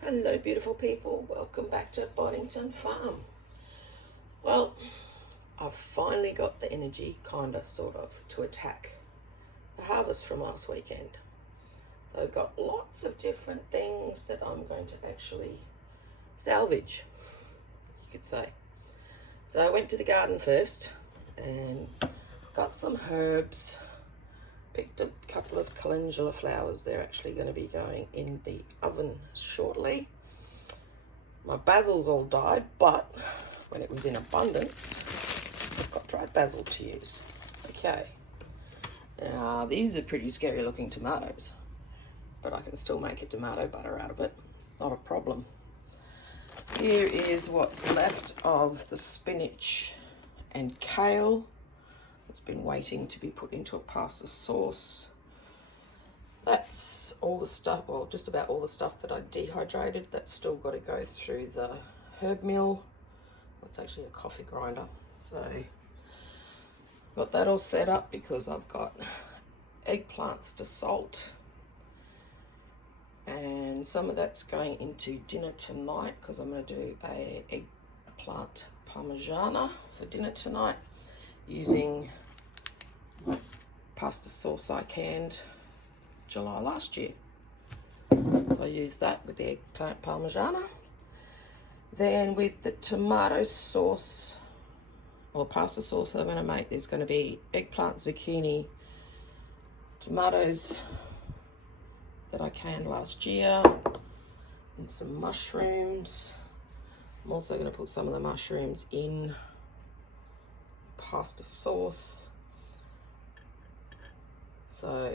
Hello beautiful people, welcome back to Boddington Farm. Well, I've finally got the energy, sort of, to attack the harvest from last weekend. So I've got lots of different things that I'm going to actually salvage, you could say. So I went to the garden first and got some herbs, picked a couple of calendula flowers. They're actually going to be going in the oven shortly. My basil's all died, but when it was in abundance, I've got dried basil to use. Okay, now these are pretty scary looking tomatoes, but I can still make a tomato butter out of it, not a problem. Here is what's left of the spinach and kale. It's been waiting to be put into a pasta sauce. That's all the stuff, or just about all the stuff that I dehydrated. That's still got to go through the herb mill. It's actually a coffee grinder. So got that all set up because I've got eggplants to salt. And some of that's going into dinner tonight because I'm going to do a eggplant parmigiana for dinner tonight, using pasta sauce I canned July last year. So I used that with the eggplant parmigiana. Then with the tomato sauce, or pasta sauce I'm going to make, there's going to be eggplant, zucchini, tomatoes that I canned last year, and some mushrooms. I'm also going to put some of the mushrooms in pasta sauce. So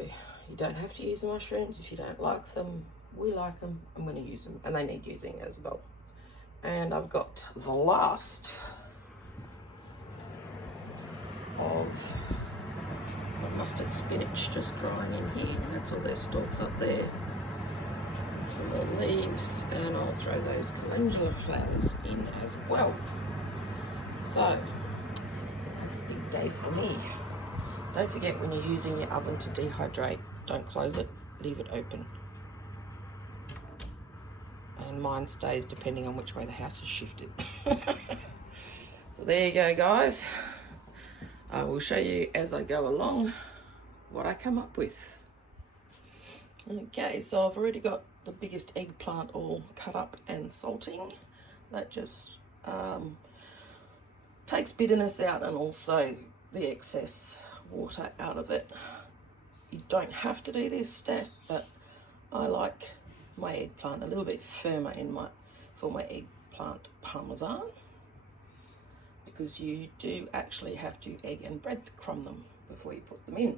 you don't have to use the mushrooms if you don't like them. We like them. I'm going to use them, and they need using as well. And I've got the last of my mustard spinach just drying in here. That's all their stalks up there. Some more leaves, and I'll throw those calendula flowers in as well. So that's a big day for me. Don't forget, when you're using your oven to dehydrate, don't close it, leave it open. And mine stays depending on which way the house is shifted. So there you go, guys. I will show you as I go along what I come up with. Okay, so I've already got the biggest eggplant all cut up and salting. That just takes bitterness out and also the excess water out of it. You don't have to do this step, but I like my eggplant a little bit firmer for my eggplant parmesan, because you do actually have to egg and breadcrumb them before you put them in.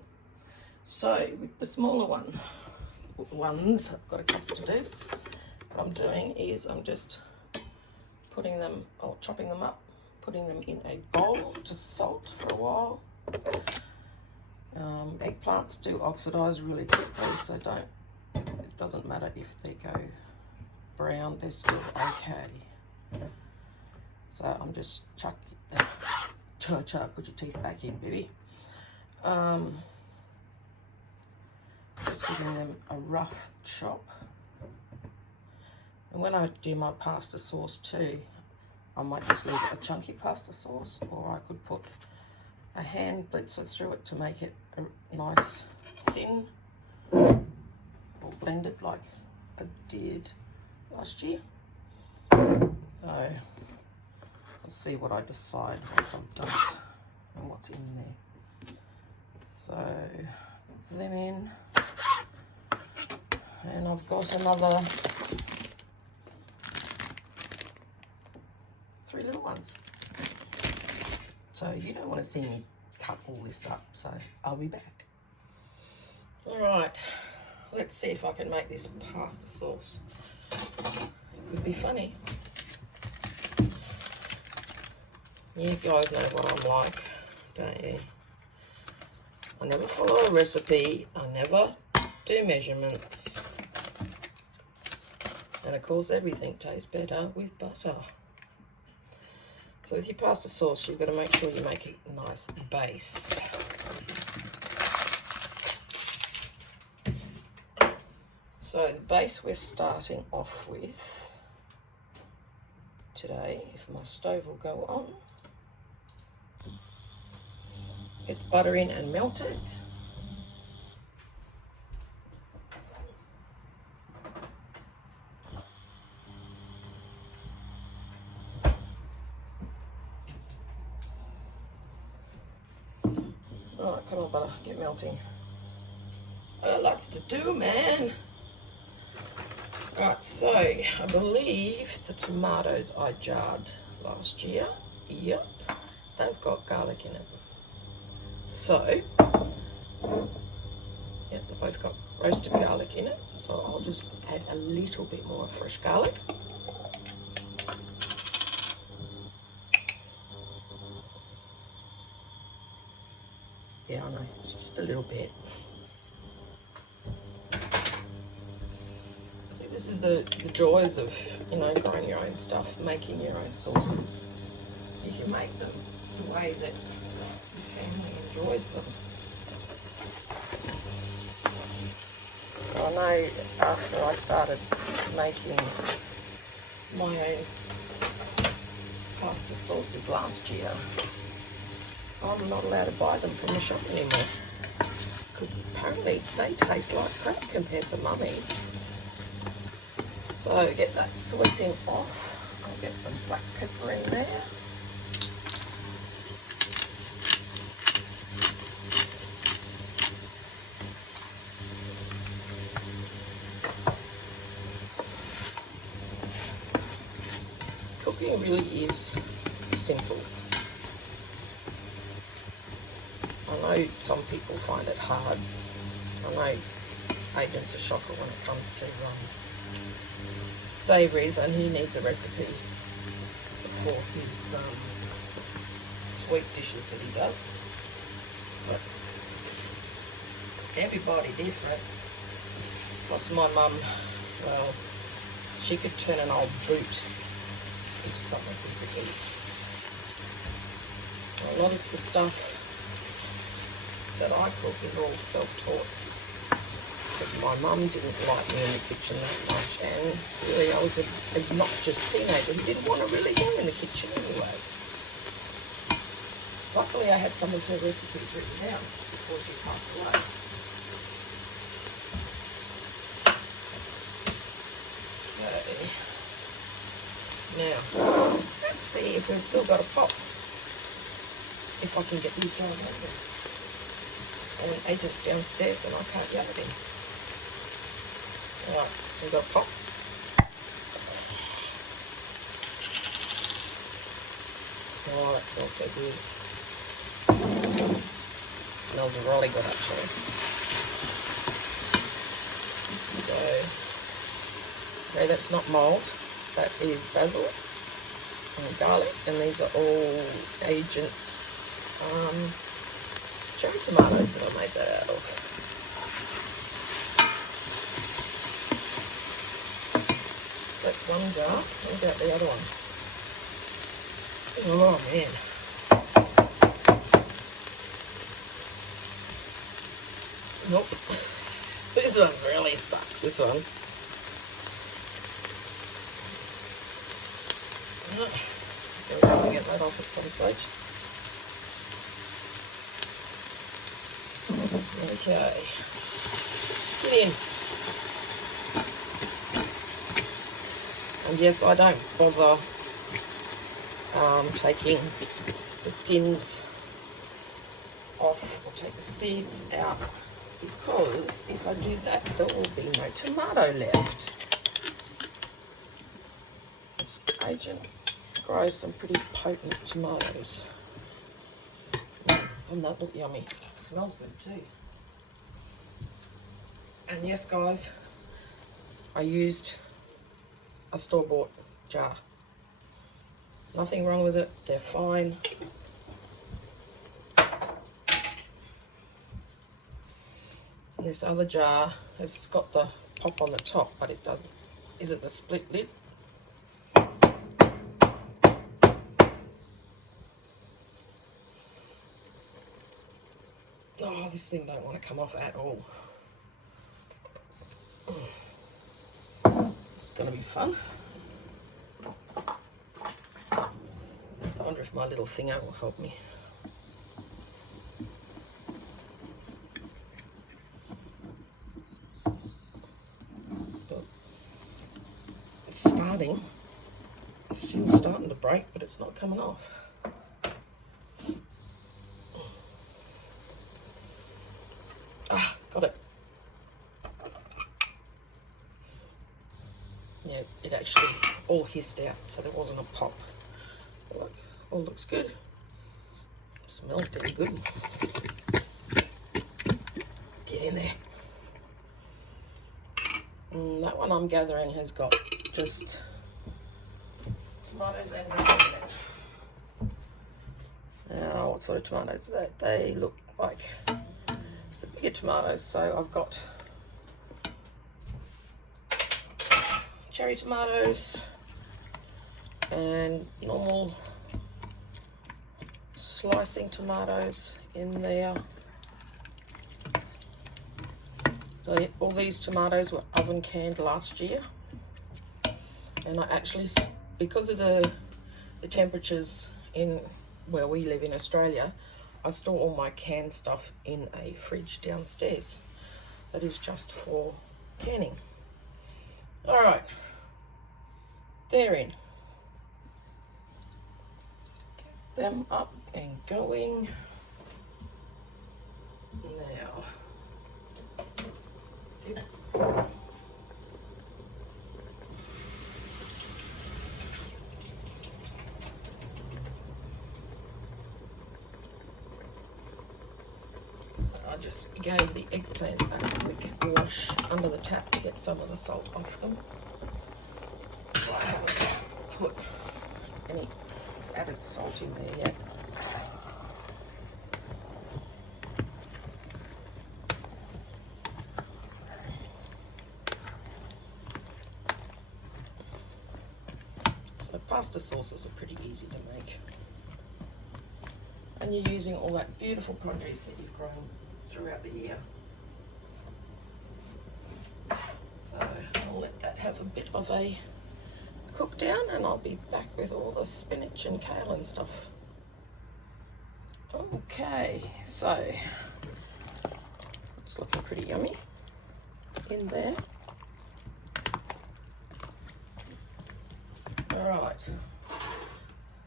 So with the smaller ones, I've got a couple to do. What I'm doing is I'm just putting them, or chopping them up, putting them in a bowl to salt for a while. Eggplants do oxidize really quickly, so it doesn't matter if they go brown, they're still okay. So I'm just put your teeth back in, baby. Just giving them a rough chop. And when I do my pasta sauce too, I might just leave a chunky pasta sauce, or I could put a hand blitzer through it to make it a nice thin, or blended like I did last year. So I'll see what I decide once I've done it and what's in there. So them in, and I've got another 3 little ones. So you don't want to see me cut all this up, so I'll be back. All right, let's see if I can make this pasta sauce. It could be funny. You guys know what I'm like, don't you? I never follow a recipe, I never do measurements. And of course everything tastes better with butter. So with your pasta sauce, you've got to make sure you make a nice base. So the base we're starting off with today, if my stove will go on, get the butter in and melt it. Alright, come on butter, get melting. Lots to do, man. Right, so I believe the tomatoes I jarred last year, yep, they've got garlic in it. So, yep, they've both got roasted garlic in it. So I'll just add a little bit more fresh garlic. Yeah, I know, it's just a little bit. See, this is the joys of, you know, growing your own stuff, making your own sauces. If you make them the way that your family enjoys them. I know after I started making my own pasta sauces last year, I'm not allowed to buy them from the shop anymore because apparently they taste like crap compared to mummy's. So get that sweating off. I'll get some black pepper in there. Cooking really is simple. I know some people find it hard. I know Aiden's a shocker when it comes to savouries, and he needs a recipe for his sweet dishes that he does. But everybody different. Plus my mum, well, she could turn an old boot into something we could eat. A lot of the stuff that I cook is all self-taught because my mum didn't like me in the kitchen that much, and really I was an obnoxious teenager who didn't want to really go in the kitchen anyway. Luckily I had some of her recipes written down before she passed away. Okay. Now, let's see if we've still got a pop. If I can get these going open. And Agent's downstairs and I can't yell at him. Alright, we've got a pop. Oh, that smells so good. Smells really good actually. So, okay, that's not mould, that is basil and garlic, and these are all Agent's cherry tomatoes that I made that out of. So that's one jar. Let me get out the other one. Oh man. Nope. This one's really stuck, this one. I'll get that off at some stage. Okay, get in. And yes, I don't bother taking the skins off or take the seeds out, because if I do that, there will be no tomato left. This Agent grows some pretty potent tomatoes. And that look yummy. Smells good too. And yes guys, I used a store-bought jar. Nothing wrong with it, they're fine. And this other jar has got the pop on the top, but it isn't a split lid. Oh, this thing don't want to come off at all. going to be fun. I wonder if my little thinger will help me. It's starting. The seal's starting to break, but it's not coming off. Ah, got it. Yeah, it actually all hissed out, so there wasn't a pop. Look, all looks good. Smells pretty good. Get in there. That one I'm gathering has got just tomatoes and rest in it. Now, what sort of tomatoes are they? They look like the bigger tomatoes, so I've got cherry tomatoes and normal slicing tomatoes in there. So all these tomatoes were oven canned last year, and I actually, because of the temperatures in where we live in Australia, I store all my canned stuff in a fridge downstairs that is just for canning. All right, they're in. Get them up and going now. So I just gave the eggplants a quick wash under the tap to get some of the salt off them. I haven't put any added salt in there yet. So pasta sauces are pretty easy to make. And you're using all that beautiful produce that you've grown throughout the year. So I'll let that have a bit of a cook down, and I'll be back with all the spinach and kale and stuff. Okay, so it's looking pretty yummy in there. All right,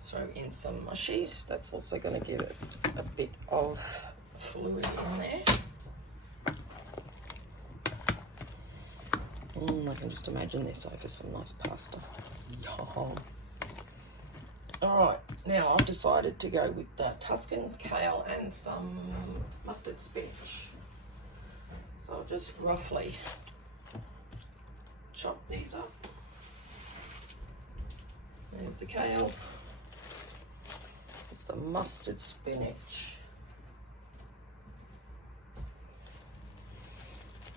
throw in some mushies. That's also going to give it a bit of fluid in there. I can just imagine this over some nice pasta. Yum. All right, now I've decided to go with the Tuscan kale and some mustard spinach. So I'll just roughly chop these up. There's the kale. There's the mustard spinach.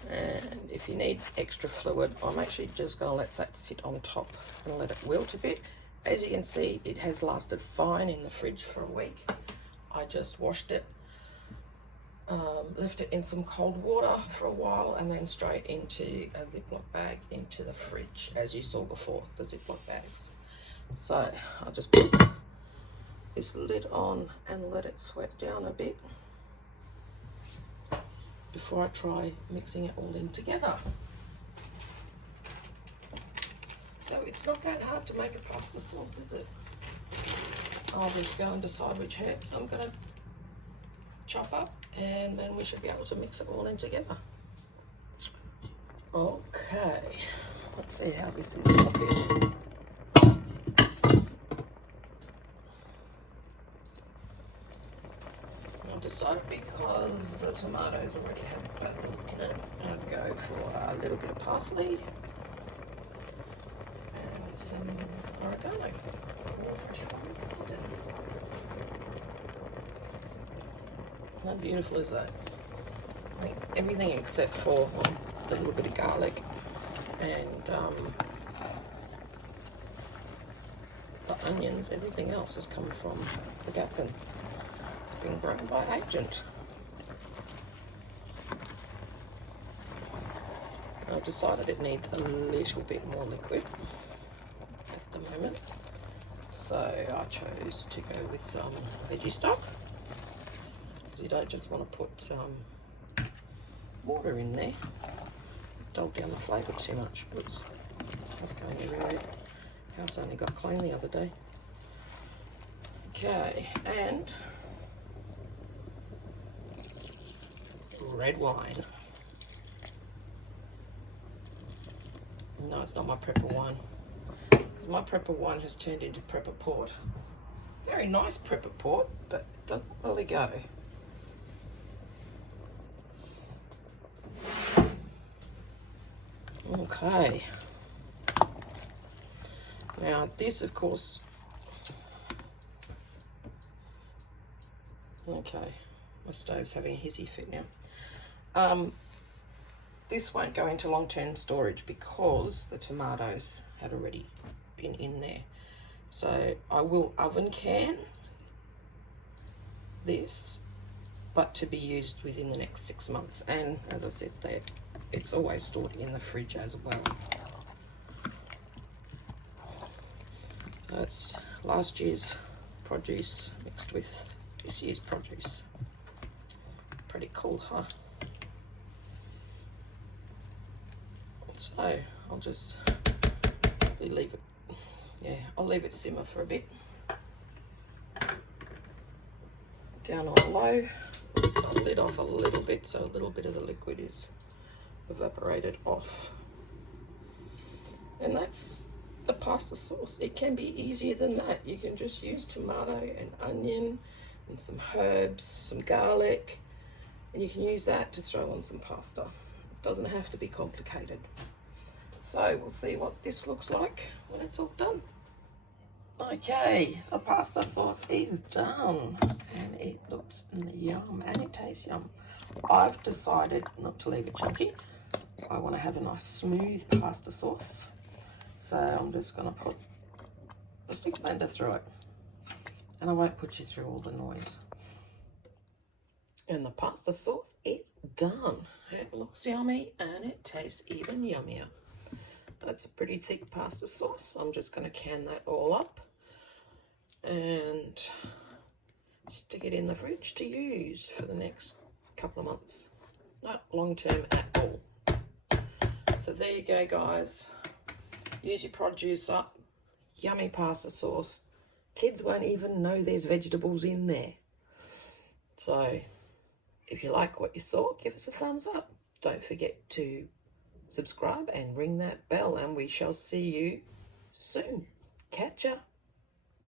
And if you need extra fluid, I'm actually just going to let that sit on top and let it wilt a bit. As you can see, it has lasted fine in the fridge for a week. I just washed it, left it in some cold water for a while, and then straight into a Ziploc bag into the fridge, as you saw before, the Ziploc bags. So I'll just put this lid on and let it sweat down a bit before I try mixing it all in together. So it's not that hard to make a pasta sauce, is it? I'll just go and decide which herbs I'm going to chop up, and then we should be able to mix it all in together. Okay, let's see how this is looking. Decided, because the tomatoes already have basil in it, I'd go for a little bit of parsley and some oregano. How beautiful is that? I think everything except for the little bit of garlic and the onions, everything else has come from the garden. Being grown by agent. I've decided it needs a little bit more liquid at the moment. So I chose to go with some veggie stock, because you don't just want to put water in there, dull down the flavour too much. Oops, stuff going everywhere. House only got clean the other day. Okay, and red wine. No, it's not my prepper wine, because my prepper wine has turned into prepper port. Very nice prepper port, but it doesn't really go. Okay. Now this, of course, okay, my stove's having a hissy fit now. This won't go into long-term storage because the tomatoes had already been in there. So I will oven can this, but to be used within the next 6 months. And as I said, it's always stored in the fridge as well. So it's last year's produce mixed with this year's produce. Pretty cool, huh? So I'll just leave it, yeah, I'll leave it simmer for a bit. Down on low, lid off a little bit so a little bit of the liquid is evaporated off. And that's the pasta sauce. It can be easier than that. You can just use tomato and onion and some herbs, some garlic, and you can use that to throw on some pasta. It doesn't have to be complicated. So we'll see what this looks like when it's all done. Okay, the pasta sauce is done and it looks yum and it tastes yum. I've decided not to leave it chunky. I want to have a nice smooth pasta sauce. So I'm just going to put a stick blender through it, and I won't put you through all the noise. And the pasta sauce is done. It looks yummy and it tastes even yummier. That's a pretty thick pasta sauce. I'm just going to can that all up and stick it in the fridge to use for the next couple of months. Not long term at all. So there you go, guys. Use your produce up. Yummy pasta sauce. Kids won't even know there's vegetables in there. So if you like what you saw, give us a thumbs up. Don't forget to subscribe and ring that bell, and we shall see you soon. Catch ya.